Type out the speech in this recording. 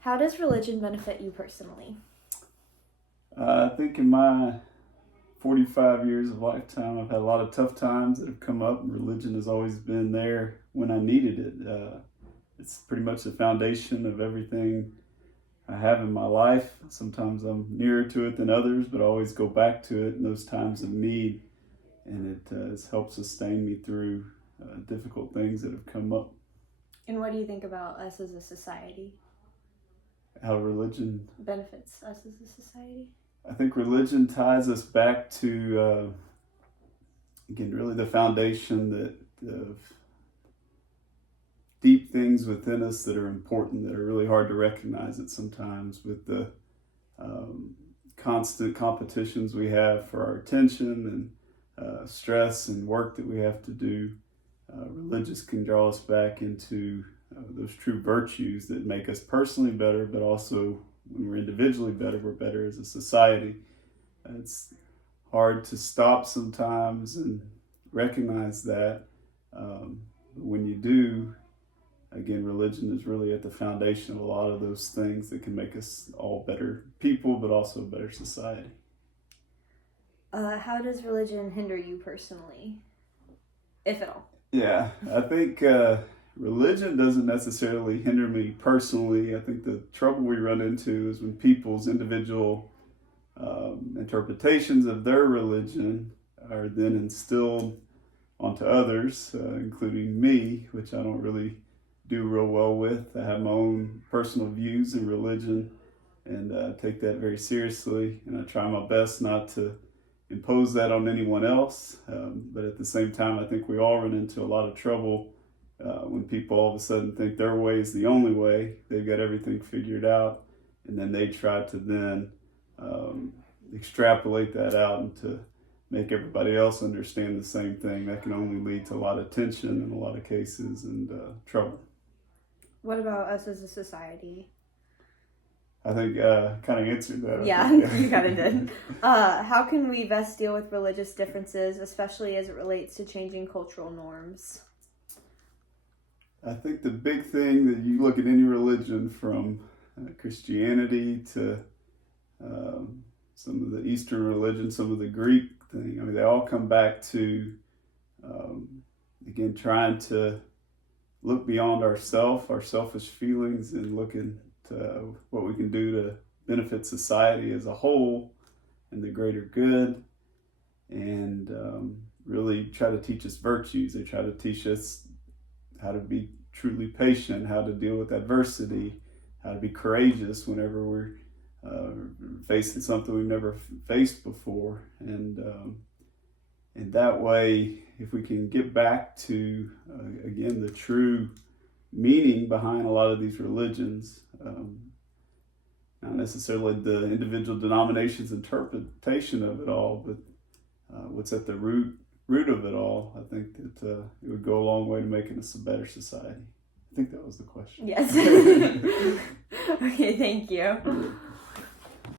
How does religion benefit you personally? I think in my 45 years of lifetime, I've had a lot of tough times that have come up, and religion has always been there when I needed it. It's pretty much the foundation of everything I have in my life. Sometimes I'm nearer to it than others, but I always go back to it in those times of need, and it has helped sustain me through difficult things that have come up. And what do you think about us as a society? How religion Benefits us as a society? I think religion ties us back to, again, really the foundation of deep things within us that are important, that are really hard to recognize it sometimes with the constant competitions we have for our attention and stress and work that we have to do. Religious can draw us back into those true virtues that make us personally better, but also when we're individually better, we're better as a society. It's hard to stop sometimes and recognize that. But when you do, again, religion is really at the foundation of a lot of those things that can make us all better people, but also a better society. How does religion hinder you personally, if at all? Yeah, I think religion doesn't necessarily hinder me personally. I think the trouble we run into is when people's individual interpretations of their religion are then instilled onto others, including me, which I don't really do real well with. I have my own personal views in religion and take that very seriously, and I try my best not to impose that on anyone else, but at the same time, I think we all run into a lot of trouble when people all of a sudden think their way is the only way. They've got everything figured out, and then they try to then extrapolate that out and to make everybody else understand the same thing. That can only lead to a lot of tension in a lot of cases and trouble. What about us as a society? I think kind of answered that. Yeah, you kind of did. How can we best deal with religious differences, especially as it relates to changing cultural norms? I think the big thing that you look at any religion, from Christianity to some of the Eastern religions, some of the Greek thing, I mean, they all come back to, again, trying to look beyond ourself, our selfish feelings, and looking to what we can do to benefit society as a whole and the greater good, and really try to teach us virtues. They try to teach us how to be truly patient, how to deal with adversity, how to be courageous whenever we're facing something we've never faced before. And that way, if we can get back to, again, the true meaning behind a lot of these religions, not necessarily the individual denominations' interpretation of it all, but what's at the root of it all, I think that it would go a long way to making us a better society. I think that was the question. Yes. Okay, thank you.